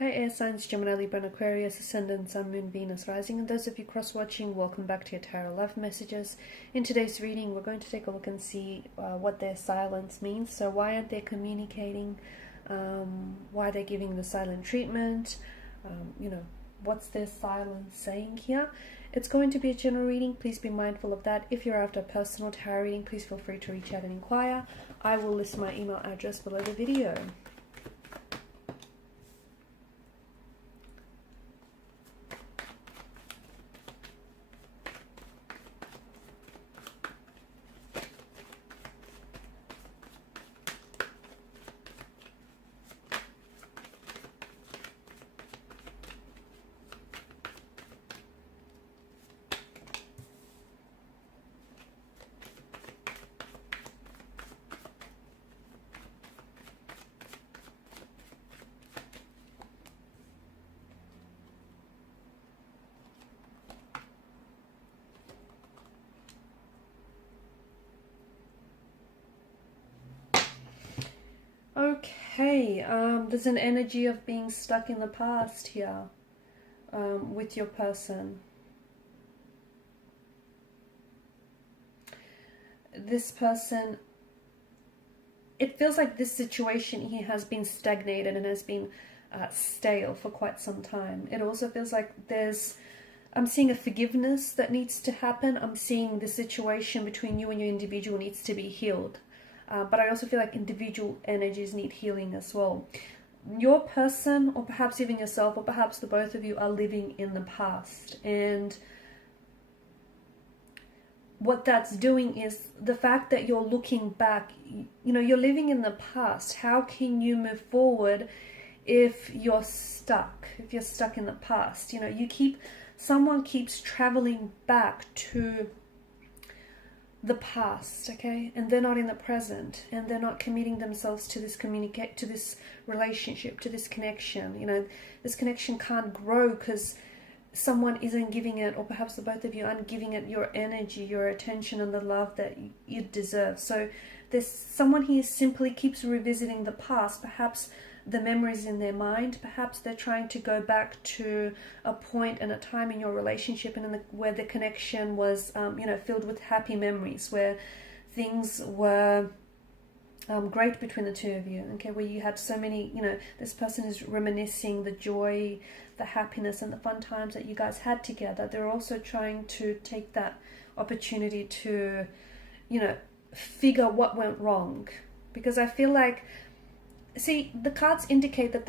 Hi air signs, Gemini, Libra and Aquarius, Ascendant, Sun, Moon, Venus, Rising, and those of you cross-watching, welcome back to your Tarot Love Messages. In today's reading, we're going to take a look and see what their silence means. So why aren't they communicating? Why they're giving the silent treatment? What's their silence saying here? It's going to be a general reading. Please be mindful of that. If you're after a personal tarot reading, please feel free to reach out and inquire. I will list my email address below the video. Okay, there's an energy of being stuck in the past here with your person. This person, it feels like this situation here has been stagnated and has been stale for quite some time. It also feels like I'm seeing a forgiveness that needs to happen. I'm seeing the situation between you and your individual needs to be healed. But I also feel like individual energies need healing as well. Your person, or perhaps even yourself, or perhaps the both of you, are living in the past. And what that's doing is the fact that you're looking back, you're living in the past. How can you move forward if you're stuck in the past? Someone keeps traveling back to the past, okay, and they're not in the present, and they're not committing themselves to this relationship, to this connection. This connection can't grow because someone isn't giving it, or perhaps the both of you aren't giving it your energy, your attention, and the love that you deserve. So there's someone here simply keeps revisiting the past, perhaps the memories in their mind. Perhaps they're trying to go back to a point and a time in your relationship and where the connection was, filled with happy memories, where things were great between the two of you. Okay, where you had so many, this person is reminiscing the joy, the happiness, and the fun times that you guys had together. They're also trying to take that opportunity to, figure what went wrong, because I feel like, see, the cards indicate that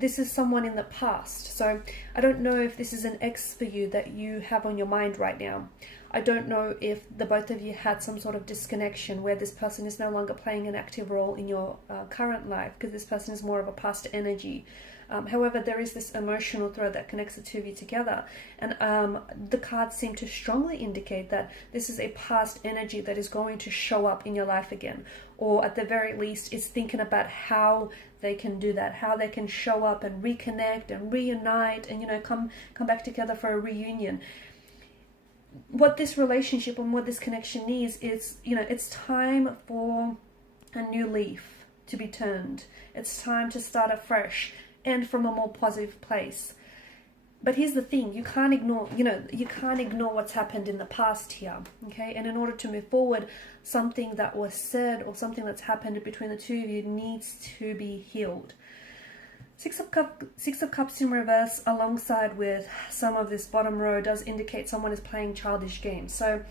this is someone in the past. So I don't know if this is an ex for you that you have on your mind right now. I don't know if the both of you had some sort of disconnection where this person is no longer playing an active role in your current life, because this person is more of a past energy. However, there is this emotional thread that connects the two of you together. And the cards seem to strongly indicate that this is a past energy that is going to show up in your life again. Or at the very least, is thinking about how they can do that, how they can show up and reconnect and reunite and, come back together for a reunion. What this relationship and what this connection needs is, it's time for a new leaf to be turned. It's time to start afresh and from a more positive place. But here's the thing, you can't ignore what's happened in the past here, okay? And in order to move forward, something that was said or something that's happened between the two of you needs to be healed. Six of Cups in reverse alongside with some of this bottom row does indicate someone is playing childish games. So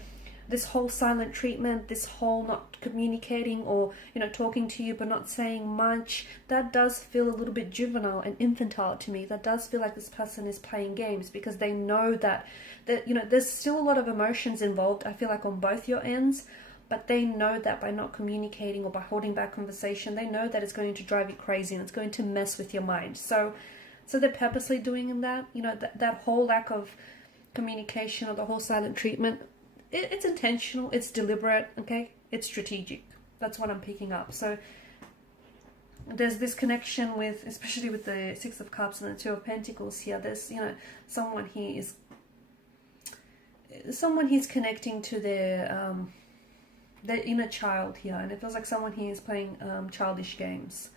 this whole silent treatment, this whole not communicating or, talking to you but not saying much, that does feel a little bit juvenile and infantile to me. That does feel like this person is playing games because they know that there's still a lot of emotions involved, I feel like, on both your ends, but they know that by not communicating or by holding back conversation, they know that it's going to drive you crazy and it's going to mess with your mind. So they're purposely doing that, that whole lack of communication or the whole silent treatment. It's intentional, it's deliberate, okay? It's strategic. That's what I'm picking up. So there's this connection with, especially with the Six of Cups and the Two of Pentacles here, there's, someone he's connecting to their inner child here, and it feels like someone here is playing childish games.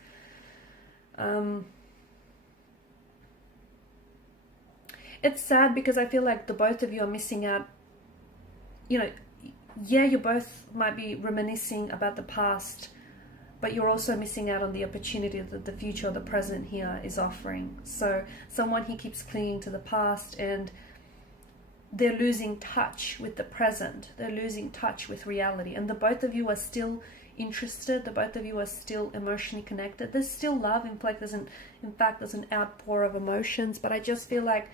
it's sad because I feel like the both of you are missing out. You know, yeah, you both might be reminiscing about the past, but you're also missing out on the opportunity that the future or the present here is offering. So someone he keeps clinging to the past, and they're losing touch with the present. They're losing touch with reality. And the both of you are still interested. The both of you are still emotionally connected. There's still love. In fact, there's an outpour of emotions. But I just feel like,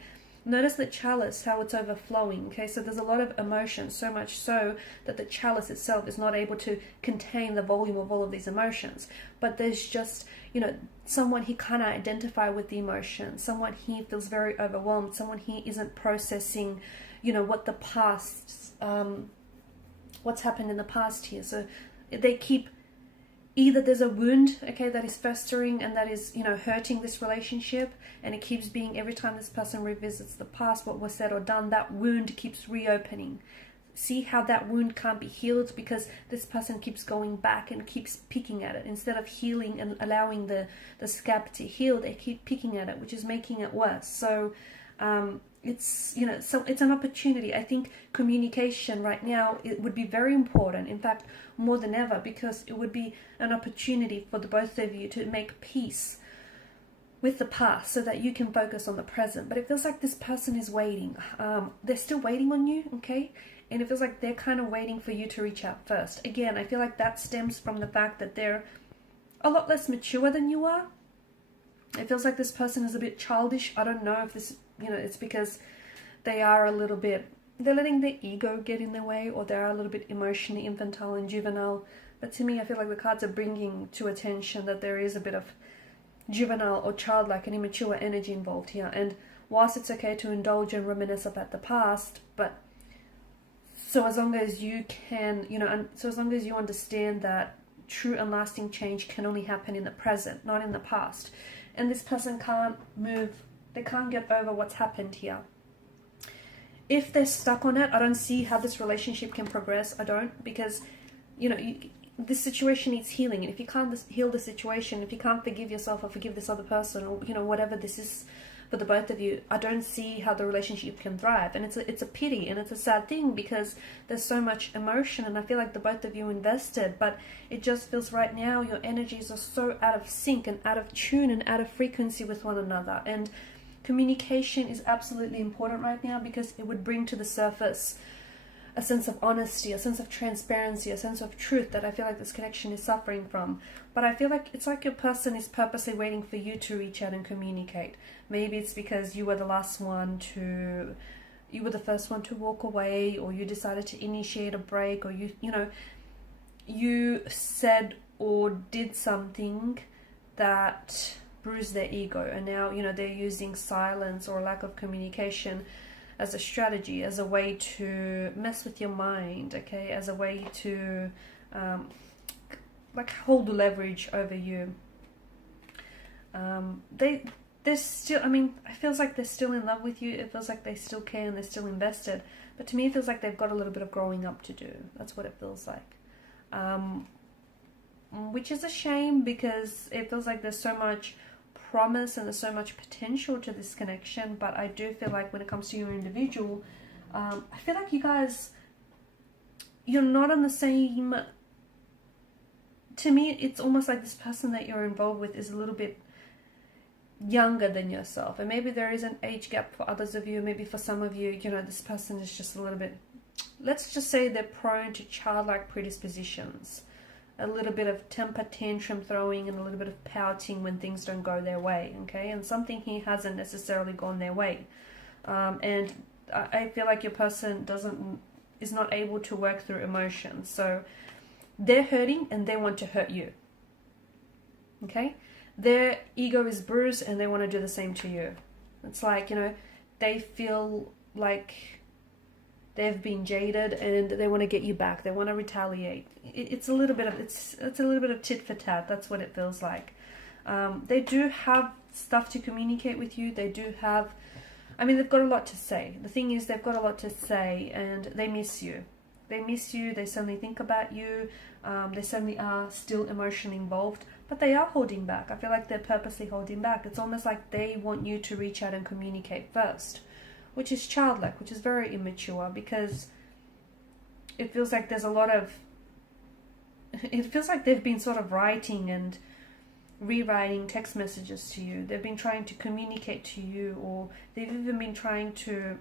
notice the chalice, how it's overflowing. Okay, so there's a lot of emotion, so much so that the chalice itself is not able to contain the volume of all of these emotions. But there's just, you know, someone he can't identify with the emotion. Someone he feels very overwhelmed. Someone he isn't processing, you know, what the past, what's happened in the past here. So they keep, either there's a wound, okay, that is festering and that is, you know, hurting this relationship, and it keeps being, every time this person revisits the past, what was said or done, that wound keeps reopening. See how that wound can't be healed because this person keeps going back and keeps picking at it. Instead of healing and allowing the scab to heal, they keep picking at it, which is making it worse. So it's, you know, so it's an opportunity. I think communication right now, it would be very important, in fact more than ever, because it would be an opportunity for the both of you to make peace with the past so that you can focus on the present. But it feels like this person is waiting. They're still waiting on you, okay? And it feels like they're kind of waiting for you to reach out first. Again, I feel like that stems from the fact that they're a lot less mature than you are. It feels like this person is a bit childish. I don't know if this, you know, it's because they are a little bit, they're letting their ego get in their way, or they're a little bit emotionally infantile and juvenile. But to me, I feel like the cards are bringing to attention that there is a bit of juvenile or childlike and immature energy involved here. And whilst it's okay to indulge and reminisce about the past, but so as long as you can, you know, and so as long as you understand that true and lasting change can only happen in the present, not in the past. And this person can't move, they can't get over what's happened here. If they're stuck on it, I don't see how this relationship can progress. I don't, because, you know, this situation needs healing. And if you can't heal the situation, if you can't forgive yourself or forgive this other person, or, you know, whatever this is for the both of you, I don't see how the relationship can thrive. And it's a pity, and it's a sad thing, because there's so much emotion, and I feel like the both of you invested, but it just feels right now your energies are so out of sync and out of tune and out of frequency with one another. And communication is absolutely important right now, because it would bring to the surface a sense of honesty, a sense of transparency, a sense of truth that I feel like this connection is suffering from. But I feel like it's like your person is purposely waiting for you to reach out and communicate. Maybe it's because you were the last one to, you were the first one to walk away, or you decided to initiate a break, or you said or did something that bruised their ego, and now, you know, they're using silence or lack of communication as a strategy, as a way to mess with your mind, okay, as a way to like hold the leverage over you. They're still, I mean, it feels like they're still in love with you. It feels like they still care and they're still invested. But to me, it feels like they've got a little bit of growing up to do. That's what it feels like. Which is a shame, because it feels like there's so much promise and there's so much potential to this connection. But I do feel like when it comes to your individual, I feel like you guys, you're not on the same, to me, it's almost like this person that you're involved with is a little bit younger than yourself. And maybe there is an age gap for others of you. Maybe for some of you, you know, this person is just a little bit, let's just say they're prone to childlike predispositions. A little bit of temper tantrum throwing and a little bit of pouting when things don't go their way, okay? And something here hasn't necessarily gone their way. And I feel like your person is not able to work through emotions. So they're hurting and they want to hurt you, okay? Their ego is bruised and they want to do the same to you. It's like, you know, they feel like they've been jaded and they want to get you back. They want to retaliate. It's a little bit of it's a little bit of tit for tat. That's what it feels like. They do have stuff to communicate with you. They do have, I mean, they've got a lot to say. The thing is, they've got a lot to say, and they miss you. They miss you. They certainly think about you. They certainly are still emotionally involved, but they are holding back. I feel like they're purposely holding back. It's almost like they want you to reach out and communicate first. which is childlike, which is very immature, because it feels like there's a lot of, it feels like they've been sort of writing and rewriting text messages to you. They've been trying to communicate to you, or they've even been trying to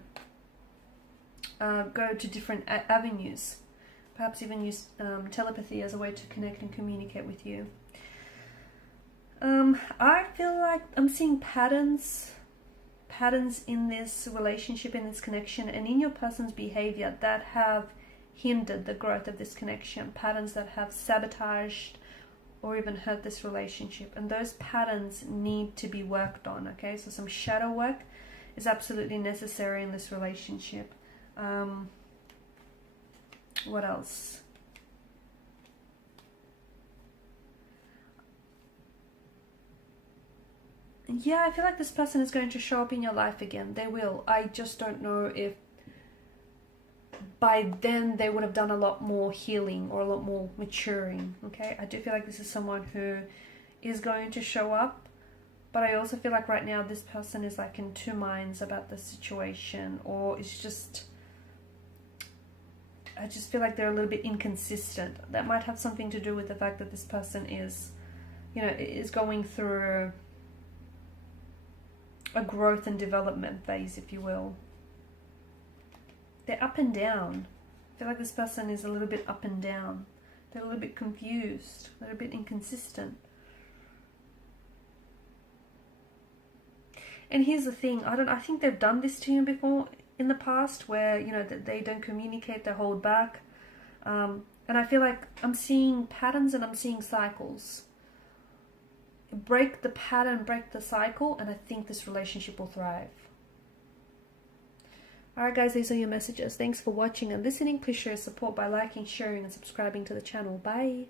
go to different avenues, perhaps even use telepathy as a way to connect and communicate with you. I feel like I'm seeing patterns in this relationship, in this connection, and in your person's behavior that have hindered the growth of this connection, patterns that have sabotaged or even hurt this relationship, and those patterns need to be worked on. Okay, so some shadow work is absolutely necessary in this relationship. What else? Yeah, I feel like this person is going to show up in your life again. They will. I just don't know if by then they would have done a lot more healing or a lot more maturing. Okay, I do feel like this is someone who is going to show up, but I also feel like right now this person is like in two minds about the situation, or it's just, I just feel like they're a little bit inconsistent. That might have something to do with the fact that this person is, you know, is going through a growth and development phase, if you will. They're up and down. I feel like this person is a little bit up and down. They're a little bit confused. They're a bit inconsistent. And here's the thing. I think they've done this to you before in the past, where, you know, that they don't communicate, they hold back. And I feel like I'm seeing patterns and I'm seeing cycles. Break the pattern, break the cycle, and I think this relationship will thrive. Alright guys, these are your messages. Thanks for watching and listening. Please show your support by liking, sharing and subscribing to the channel. Bye.